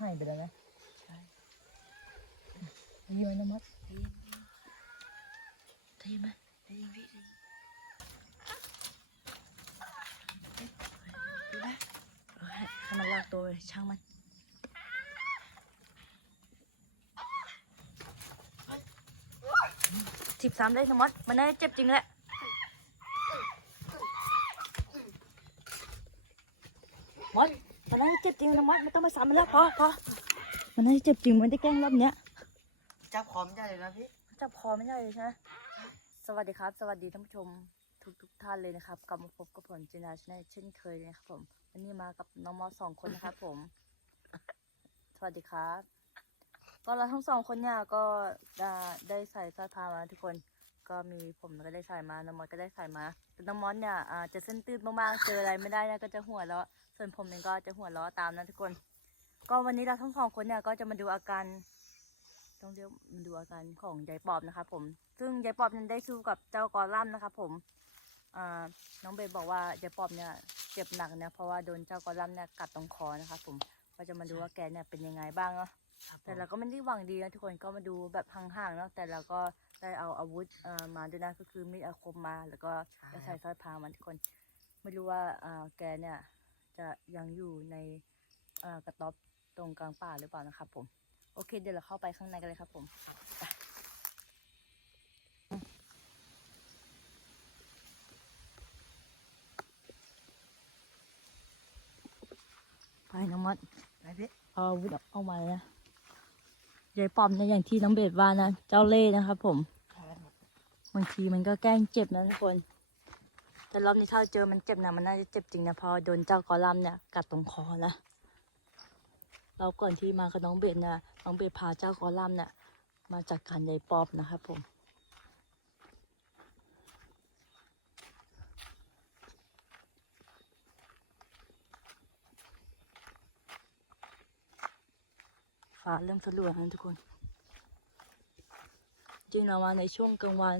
หายไปแล้วนะใช่ยอะนะมัดได้ยินได้ยินไหมได้ยินพี่ได้ยินเอ๊ะดูไหมเอาให้ให้มันลากตัวไปช่างมันสิบสามได้สมมติมันน่าจะเจ็บจริงแหละมด มันน่าจะเจ็บจริงนะมดไม่ต้องไปซ้ำมันแล้วพอพอมันน่าจะเจ็บจริงมันได้แกล้งรอบเนี้ยจับคอมได้เลยนะพี่จับคอไม่ใช่เลยใช่ไหมสวัสดีครับ สวัสดีท่านผู้ชมทุกทุกๆท่านเลยนะครับกลับมาพบกับผมจินาชแนลเช่นเคยนะครับผมวันนี้มากับน้องมอสสองคนนะครับผม สวัสดีครับก็เราทั้งสองคนเนี่ยก็ได้ได้ใส่สร้อยพามาทุกคน ก็มีผมก็ได้ใส่มา น้องมอสก็ได้ใส่มาแต่น้องมอสเนี่ยอ่าจะเส้นตื้นมากๆ เจออะไรไม่ได้นะก็จะหัวเราะ ส่วนผมเองก็จะหัวเราะตามนะทุกคน ก็วันนี้เราทั้งสองคนเนี่ยก็จะมาดูอาการ ต้องเรียกมาดูอาการของยายปอบนะครับผม ซึ่งยายปอบนั้นได้สู้กับเจ้ากอลัมนะครับผมอ่าน้องเบย์บอกว่ายายปอบเนี่ยเจ็บหนักเนี่ยเพราะว่าโดนเจ้ากอลัมเนี่ยกัดตรงคอนะครับผม ก็จะมาดูว่าแกเนี่ยเป็นยังไงบ้างเนาะ แต่เราก็ไม่ได้หวังดีนะทุกคนก็มาดูแบบห่างๆเนาะแต่เราก็ได้เอาอาวุธเอ่อมาด้วยนะก็คือมีดอาคมมา แล้วก็ได้ใส่สร้อยพามันทุกคน ไม่รู้ว่าอ่าแกเนี่ย จะยังอยู่ในอ่ากระต๊อบตรงกลางป่าหรือเปล่านะครับ ผม โอเค เดี๋ยวเราเข้าไปข้างในกันเลยครับ ผมไปไปน้องมดไหนพี่เอาอาวุธเอามาเลยนะ ยายปอมในอย่างที่น้องเบดว่านะ เจ้าเล่ห์นะครับผมบางทีมันก็แกล้งเจ็บนะทุกคน แต่รอบนี้ถ้าเจอมันเจ็บนะมันน่าจะเจ็บจริงนะพอโดนเจ้ากอลัมเนี่ยกัดตรงคอนะเราก่อนที่มากับน้องเบดนะน้องเบดพาเจ้ากอลัมเนี่ยมาจัดการยายปอบนะครับผม ฟ้าเริ่มสลัวแล้วทุกคน จริงเรามาในช่วงกลางวัน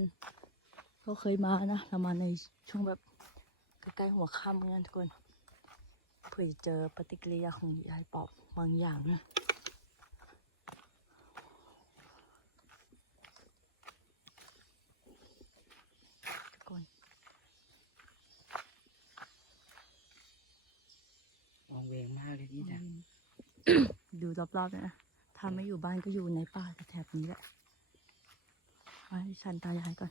ก็เคยมานะ เรามาในช่วงแบบใกล้ๆหัวค่ำเหมือนกันทุกคนเผื่อจะเจอปฏิกิริยาของยายปอบบางอย่างนะทุกคนวางเวงมากเลยพี่นะ ดูรอบๆเลยนะ ถ้าไม่อยู่บ้านก็อยู่ในป่าแถบนี้แหละไว้ฉันตายายก่อน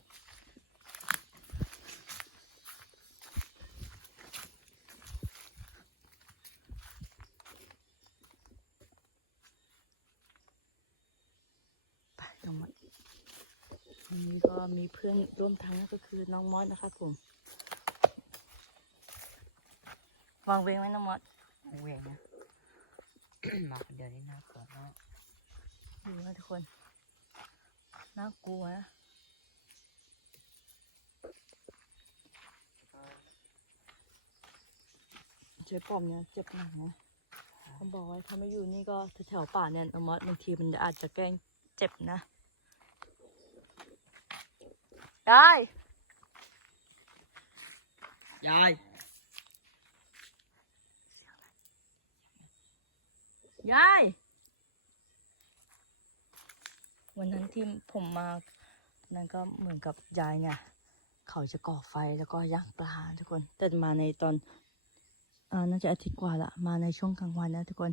ไปน้องมดวันนี้ก็มีเพื่อนร่วมทางก็คือน้องมอสนะครับผมวางเวงไว้น้องมอสวางเวงนะมาคนเดียวนี่น่ากลัวมาก นะทุกคน น่ากลัวนะเจ็บปอมเนี่ยเจ็บหนักนะผมบอกไว้ถ้าไม่อยู่นี่ก็แถวๆป่าเนี่ยน้องมอสบางทีมันอาจจะแกล้งเจ็บนะ ได้ ยาย ยาย วันนั้นที่ผมมานั่นก็เหมือนกับยายเนี่ย เขาจะก่อไฟแล้วก็ย่างปลาทุกคน แต่มาในตอนอ่าน่าจะอาทิตย์กว่าละมาในช่วงกลางวันนะทุกคน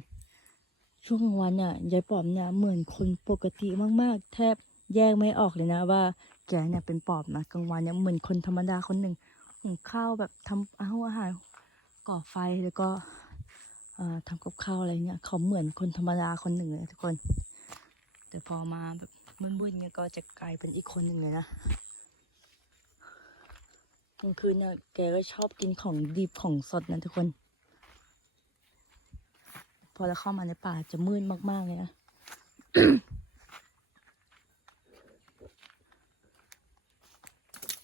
ช่วงกลางวันเนี่ยยายปอมเนี่ยเหมือนคนปกติมากๆ แทบแยกไม่ออกเลยนะว่าแกเนี่ยเป็นปอบนะกลางวันเนี่ยเหมือนคนธรรมดาคนหนึ่งหุงข้าวแบบทำอาหารก่อไฟแล้วก็อ่อทำกับข้าวอะไรเนี่ยเขาเหมือนคนธรรมดาคนหนึ่งเลยนะทุกคน แต่พอมาแบบ มืดๆเนี่ยก็จะกลายเป็นอีกคนหนึ่งเลยนะกลางคืนเนี่ยแกก็ชอบกินของดิบของสดนะทุกคน พอเราเข้ามาในป่าจะมืดมากๆเลยนะ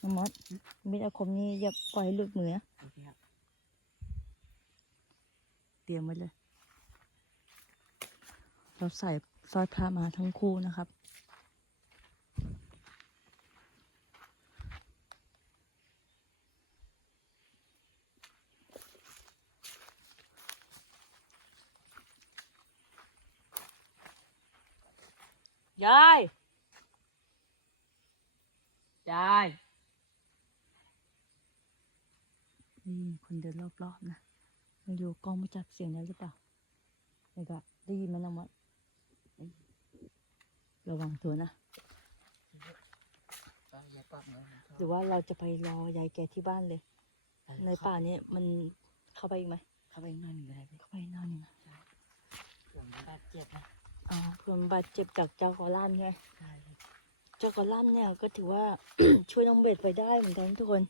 น้องมอสมิดอาคมนี่อย่าปล่อยให้หลุดมือนะโอเคครับเตรียมไว้เลย เราใส่สร้อยพระมาทั้งคู่นะครับ ยายยายนี่ค นเดินรอบๆนะไม่รู้กล้องมาจับเสียงได้หรือเปล่านี่ก็ได้ยินไหมน้องมดระวังตัวนะตอนยายปอบเนี่ยผมชอบหรือว่าเราจะไปรอยายแกที่บ้านเลย ในป่านี้มันเข้าไปอีกไหมเข้าไปอีกหน่อยหนึ่งก็ได้พี่เข้าไปนอนหนึ่งอะเผื่อมันบาดเจ็บนะอ๋อเพื่อนบาดเจ็บจากเจ้ากอล่ามใช่ไหมใช่พี่เจ้ากอล่ามเนี่ยก็ถือว่าช่วยน้องเบสไปได้เหมือนกันทุกคน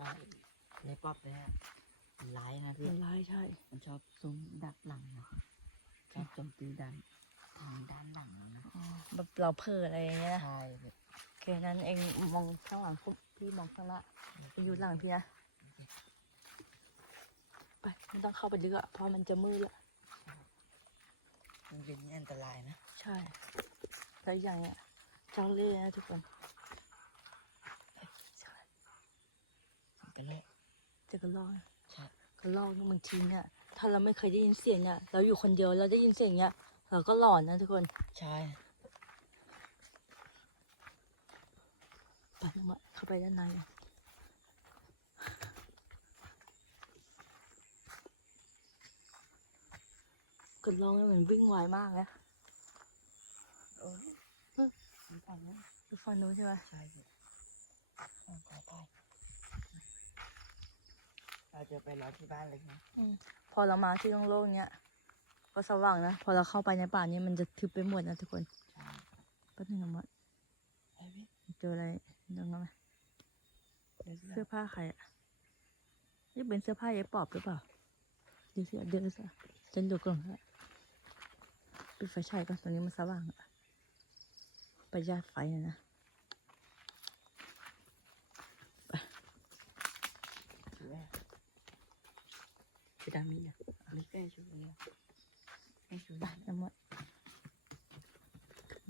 เพราะยายปอบเนี่ยมันร้ายนะพี่มันร้ายใช่ มันชอบซุ่มดักหลังนะชอบโจมตีด้านทางด้านหลังนะอ๋อแบบเราเพ้ออะไรอย่างเงี้ยนะใช่พี่แค่นั้นเองมองข้างหลังปุ๊บพี่มองข้างหน้าไปอยู่หลังพี่นะไปไม่ต้องเข้าไปลึกอะเพราะมันจะมืดละมันเป็นนี่อันตรายนะ ใช่แล้วอย่างเงี้ยเจ้าเล่ห์นะทุกคนเอ้ยใช่ มันก็เลยเจะกระลอกใช่กระลอกนี่บางทีเนี่ยถ้าเราไม่เคยได้ยินเสียงเนี่ยเราอยู่คนเดียวเราได้ยินเสียงเนี่ยเราก็หลอนนะทุกคนใช่ไปลงมาเข้าไปด้านในอะกระลอกนี่มันวิ่งไวมากนะโอ้ยอืมมีฝั่งนั้นดูฟังนู้นใช่ไหมใช่พี่ข้างขอไป เราจะไปรอที่บ้านเลยนะพอเรามาที่โล่งๆเนี้ยก็สว่างนะพอเราเข้าไปในป่านี้มันจะทึบไปหมดนะทุกคนใช่แป๊บนึงนะมดไอ้พี่เจออะไรเดินมาไหมเดี๋ยวเสื้อผ้าใครอะนี่เป็นเสื้อผ้ายายปอบหรือเปล่าดูสิเดี๋ยวสิฉันดูกล่องแล้วปิดไฟฉายก่อนตอนนี้มันสว่างอะประหยัดไฟหนะนะ ช่วย ไปดามีนะไม่ใกล้ช่วยเลยไม่ช่วยไปน้ำมด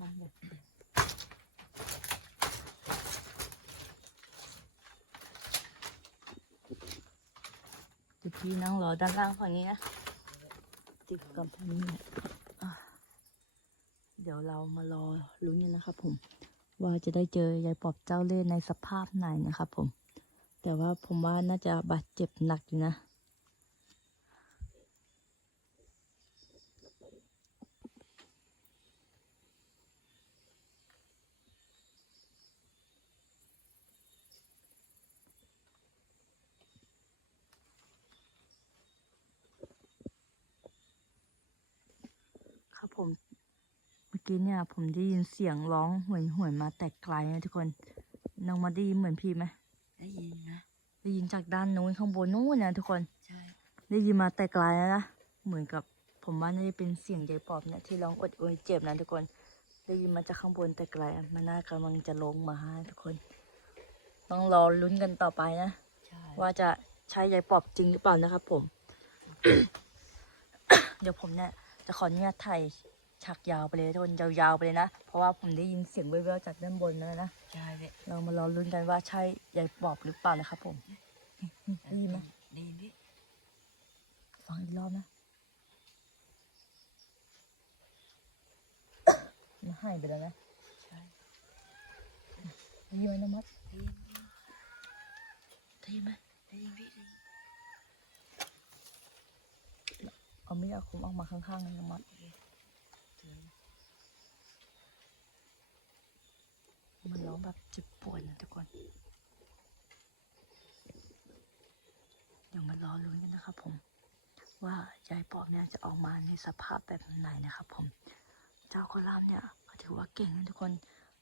มาเลยเดี๋ยวพี่นั่งรอด้านล่างฝั่งนี้นะติดกับฝั่งนี้เนี่ยอะเดี๋ยวเรามารอลุ้นกันนะครับผม ว่าจะได้เจอยายปอบเจ้าเล่ห์ในสภาพไหนนะครับผม แต่ว่าผมว่าน่าจะบาดเจ็บหนักอยู่นะ ครับผม เมื่อ กี้เนี่ยผมได้ยินเสียงร้องหวยหวยๆมาแต่ไกลนะทุกคน น้องมาได้ยินเหมือนพี่ไหมได้ยินนะ ได้ยินจากด้านนู้นข้างบนนู้นนะทุกคน ใช่ ได้ยินมาแต่ไกลแล้วนะ เหมือนกับผมว่าน่าจะเป็นเสียงยายปอบเนี่ยที่ร้องอดโอยเจ็บนะทุกคน ได้ยินมาจากข้างบนแต่ไกลอะมันน่ากำลังจะลงมาฮะทุกคน ต้องรอลุ้นกันต่อไปนะใช่ว่าจะใช้ยายปอบจริงหรือเปล่านะครับผม เดี๋ยวผมเนี่ยจะขออนุญาตถ่าย ฉากยาวไปเลยทุกคนยาวๆไปเลยนะ เพราะว่าผมได้ยินเสียงแว่วๆจากด้านบนนะนะใช่พี่เรามารอลุ้นกันว่าใช่ยายปอบหรือเปล่านะครับผมได้ยินไหมได้ยินพี่ฟังอีกรอบนะมันหายไปแล้วนะใช่ได้ยินไหมน้องมัดได้ยินพี่ได้ยินไหมได้ยินพี่ได้ยินเอามีดอาคมออกมาข้างๆเลยน้องมัด ถึง มันร้องแบบเจ็บปวดนะทุกคน เดี๋ยวมารอลุ้นกันนะครับผม ว่ายายปอบเนี่ยจะออกมาในสภาพแบบไหนนะครับผม เจ้าโคราชเนี่ยก็ถือว่าเก่งนะทุกคน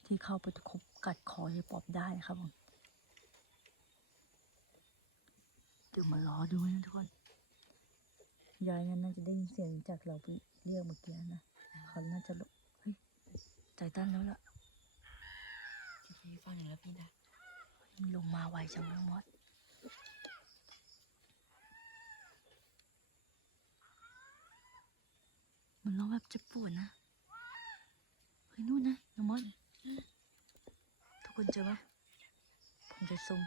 ที่เข้าไปตะคบกัดคอยายปอบได้นะครับผม เดี๋ยวมารอดูนะทุกคน ยายนั้นน่าจะได้ยินเสียงจากเราไปเรียกเมื่อกี้นะ เขาน่าจะลุกเฮ้ยใจต้านแล้วล่ะที่พี่ ฟังอย่างแล้วพี่นะมันลงมาไวจังเลยมดมันร้องแบบเจ็บปวดนะ เฮ้ยนู่นนะน้องมด ทุกคนเจอไหมผมจะซูม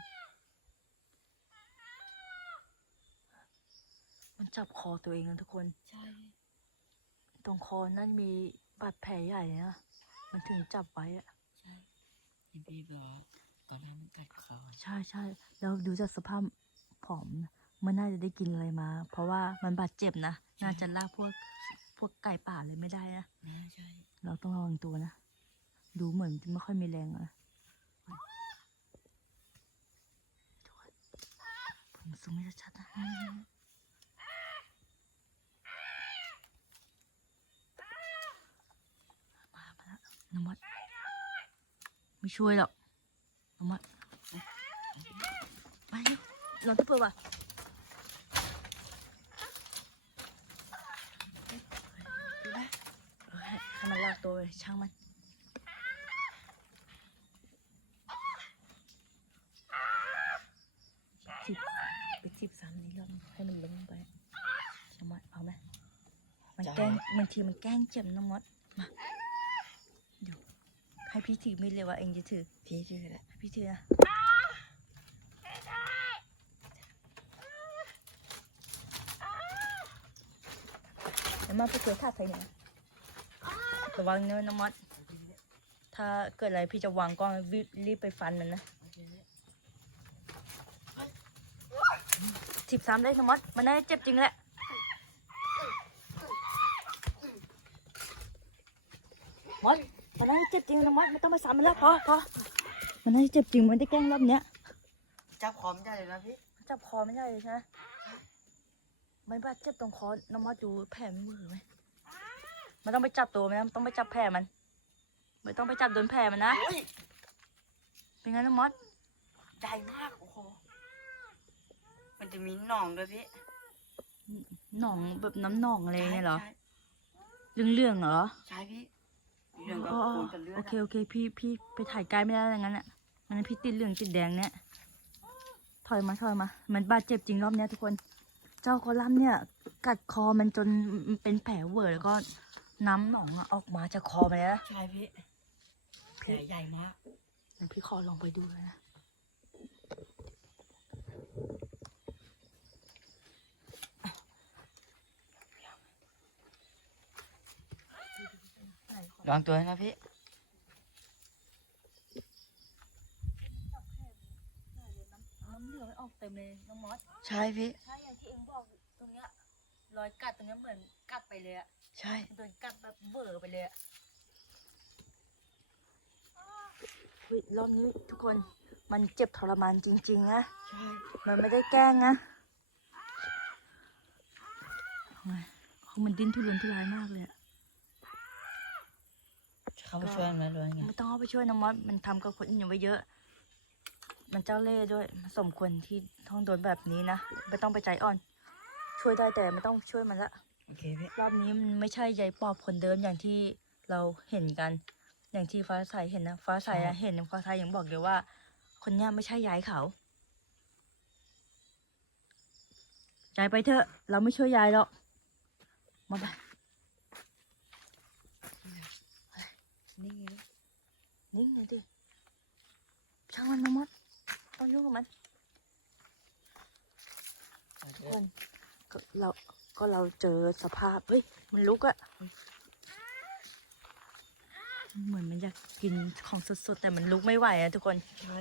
มันจับคอตัวเองนะทุกคน ใช่ ตรงคอนั่นมีบาดแผลใหญ่นะ มันถึงจับไว้อะใช่ ที่พี่บอกก่อนทำกัดคอใช่ใช่แล้วดูจากสภาพผอมนะมันน่าจะได้กินอะไรมา เพราะว่ามันบาดเจ็บนะ น่าจะลากพวกพวกไก่ป่าเลยไม่ได้นะนะใช่ เราต้องระวังตัวนะ ดูเหมือนจะไม่ค่อยมีแรงอะผมซูมไม่ชัดๆนะมามาแล้วน้ำมัด ไม่ช่วยหรอกน้ำมัดไปเร็วเราจะเปิดว่ะดูไหมเออให้ให้มันลากตัวไปช่างมันจีบไปจีบซ้ำนี้แล้วให้มันล้มไปสมมติเอาไหมมันแกล้งบางทีมันแกล้งเจ็บน้องมดมาเดี๋ยว ให้พี่ถือไม่เลยว่าเองจะถือ พี่ชื่ออะไรพี่ถือนะเดี๋ยวมาไปเจอท่าใส่หน่อยนะระวังเนื้อะน้องมดถ้าเกิดอะไรพี่จะวางกล้องรีบรีบไปฟันมันนะสิบสามเลยน้องมดมันน่าจะเจ็บจริงแหละมด มันน่าจะเจ็บจริงน้องมดไม่ต้องไปซ้ำมันแล้วพอพอมันน่าจะเจ็บจริงมันได้แกล้งรอบเนี้ยจับคอมได้เลยนะพี่จับคอไม่ได้เลยใช่ไหมมันบาดเจ็บตรงคอน้องมดดูแผลมันเวอร์ไหมมันต้องไปจับตัวมันนะมันต้องไปจับแผลมันไม่ต้องไปจับโดนแผลมันนะอุ้ยเป็นไงน้องมดใหญ่มากโอ้โหมันจะมีหนองด้วยพี่หนองแบบน้ำหนองอะไรเนี่ยเหรอใช่เรื่องๆเหรอ ใช่พี่ เรื่องกับอ๋อปูนกับเลือดโอเคโอเค พี่พี่ไปถ่ายใกล้ไม่ได้แล้วงั้นอะงั้นพี่ติดเหลืองติดแดงเนี่ยถอยมาถอยมา มันบาดเจ็บจริงรอบเนี้ยทุกคน เจ้าคอลัมน์เนี่ย กัดคอมันจนเป็นแผลเวอร์แล้วก็น้ำหนองอะออกมาจากคอมันเลยนะใช่พี่แผลใหญ่มากเดี๋ยวพี่ขอลองไปดูเลยนะ ไหนขอลองตัวนะพี่ น้ำเหลืองมันออกเต็มเลยน้องมอสใช่พี่ ใช่อย่างที่เองบอกตรงเนี้ยรอยกัดตรงเนี้ยเหมือนกัดไปเลยอะใช่โดนกัดแบบเวอร์ไปเลยอะเฮ้ยรอบนี้ทุกคนมันเจ็บทรมานจริงๆนะ ใช่ มันไม่ได้แกล้งนะทำไมเขามันดิ้นทุรนทุรายมากเลยอะ เขามาช่วยมาด้วยไงไม่ต้องเอาไปช่วยน้องมอสมันทำกับคนอื่นอยู่ไว้เยอะ มันเจ้าเล่ห์ด้วยมันสมควรที่ต้องโดนแบบนี้นะไม่ต้องไปใจอ่อน ช่วยได้แต่ไม่ต้องช่วยมันละโอเคพี่รอบนี้มันไม่ใช่ยายปอบคนเดิมอย่างที่เราเห็นกัน อย่างที่ฟ้าใสเห็นนะฟ้าใสอะเห็นฟ้าใสยังบอกเลยว่า คนเนี้ยไม่ใช่ยายเขายายไปเถอะ เราไม่ช่วยยายหรอกมาไป นี่ไง นิ่งเลยดิช่างมันนะมดต้องยุ่งกับมันทุกคนก็เราก็เราเจอสภาพเฮ้ยมันลุกอะเหมือนมันอยากกินของสดๆแต่มันลุกไม่ไหวอะทุกคนใช่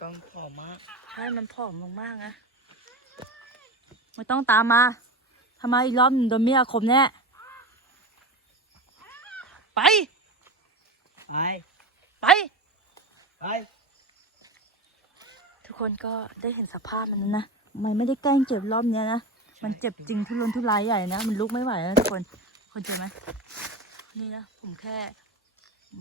กล้องผอมมากใช่มันผอมลงมากนะไม่ต้องตามมาทำไมอีกรอบหนึ่งโดนเมียคมแน่ไป ไป ไป ไปทุกคนก็ได้เห็นสภาพมันแล้วนะ มันไม่ได้แกล้งเจ็บรอบเนี้ยนะ มันเจ็บจริงทุรนทุรายใหญ่นะ มันลุกไม่ไหวนะทุกคน คนเจอไหมนี่นะ ผมแค่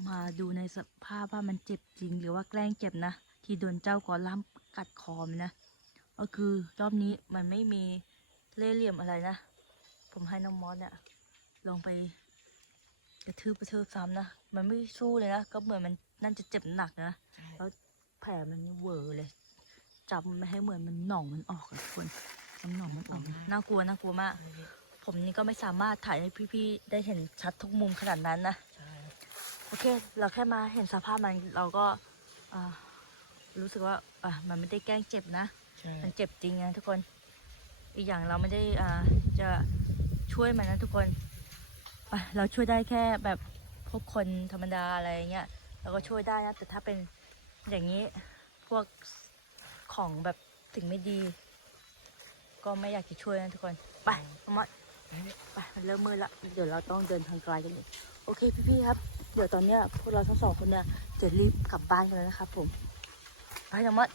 มาดูในสภาพว่ามันเจ็บจริง หรือว่าแกล้งเจ็บนะ ที่โดนเจ้ากอล่ามกัดคอมันนะ ก็คือรอบนี้มันไม่มีเล่ห์เหลี่ยมอะไรนะ ผมให้น้องมอสเนี่ยลองไปกระทืบกระทืบซ้ำนะ มันไม่สู้เลยนะ ก็เหมือนมัน นั่นจะเจ็บหนักนะใช่แล้วแผลมันนี่เวอร์เลย จับมันไม่ให้เหมือนมันหนองมันออกอะทุกคนมันหนองมันออกน่ากลัวน่ากลัวมาก ผมนี่ก็ไม่สามารถถ่ายให้พี่ๆได้เห็นชัดทุกมุมขนาดนั้นนะใช่โอเค เราแค่มาเห็นสภาพมันเราก็อ่ารู้สึกว่าอะมันไม่ได้แกล้งเจ็บนะใช่มันเจ็บจริงนะทุกคน อีกอย่างเราไม่ได้อ่าจะช่วยมันนะทุกคนไปเราช่วยได้แค่แบบพวกคนธรรมดาอะไรเงี้ย เราก็ช่วยได้นะแต่ถ้าเป็นอย่างนี้พวกของแบบถึงไม่ดี ก็ไม่อยากจะช่วยนะทุกคนไปน้องมอสไปมันเริ่มมืดละเดี๋ยวเราต้องเดินทางไกลกันอีกโอเคพี่ๆครับ เดี๋ยวตอนเนี้ยพวกเราทั้งสองคนเนี่ยจะรีบกลับบ้านกันแล้วนะครับผมไปน้องมอส